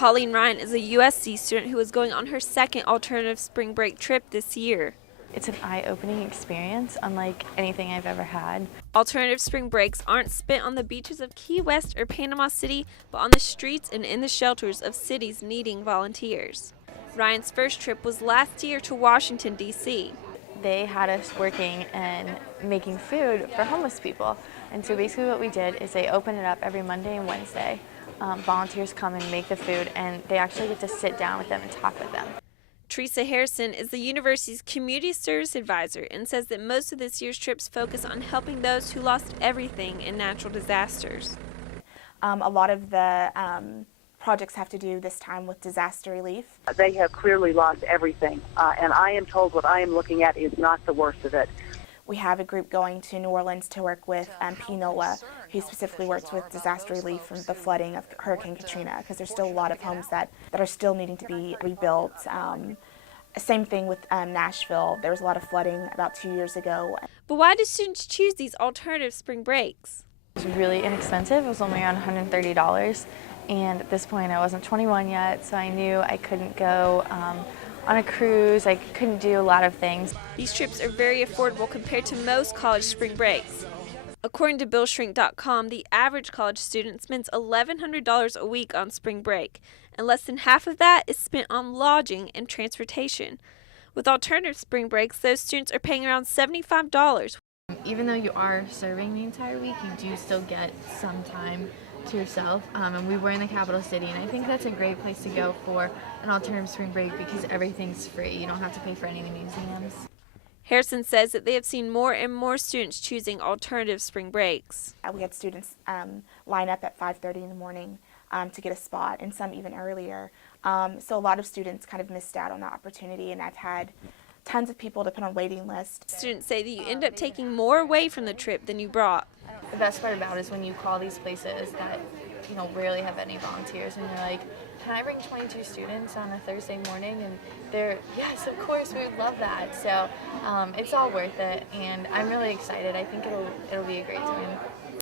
Colleen Ryan is a USC student who is going on her second alternative spring break trip this year. It's an eye-opening experience, unlike anything I've ever had. Alternative spring breaks aren't spent on the beaches of Key West or Panama City, but on the streets and in the shelters of cities needing volunteers. Ryan's first trip was last year to Washington, D.C. They had us working and making food for homeless people. And so basically what we did is they open it up every Monday and Wednesday. Volunteers come and make the food, and they actually get to sit down with them and talk with them. Teresa Harrison is the university's community service advisor and says that most of this year's trips focus on helping those who lost everything in natural disasters. A lot of the projects have to do this time with disaster relief. They have clearly lost everything, and I am told what I am looking at is not the worst of it. We have a group going to New Orleans to work with PNOLA, who specifically works with disaster relief from the flooding of Hurricane Katrina, because there's still a lot of homes that are still needing to be rebuilt. Same thing with Nashville. There was a lot of flooding about 2 years ago. But why do students choose these alternative spring breaks? It was really inexpensive. It was only around $130. And at this point I wasn't 21 yet, so I knew I couldn't go on a cruise. I couldn't do a lot of things. These trips are very affordable compared to most college spring breaks. According to BillShrink.com, the average college student spends $1,100 a week on spring break, and less than half of that is spent on lodging and transportation. With alternative spring breaks, those students are paying around $75. Even though you are serving the entire week, you do still get some time to yourself, and we were in the capital city, and I think that's a great place to go for an alternative spring break because everything's free. You don't have to pay for any of the museums. Harrison says that they have seen more and more students choosing alternative spring breaks. We had students line up at 5:30 in the morning to get a spot, and some even earlier. So a lot of students kind of missed out on that opportunity, and I've had tons of people to put on waiting lists. Students say that you end up taking more away from the trip than you brought. The best part about it is when you call these places that rarely have any volunteers, and you're like, can I bring 22 students on a Thursday morning? And they're, yes, of course, we would love that. So it's all worth it, and I'm really excited. I think it'll be a great time.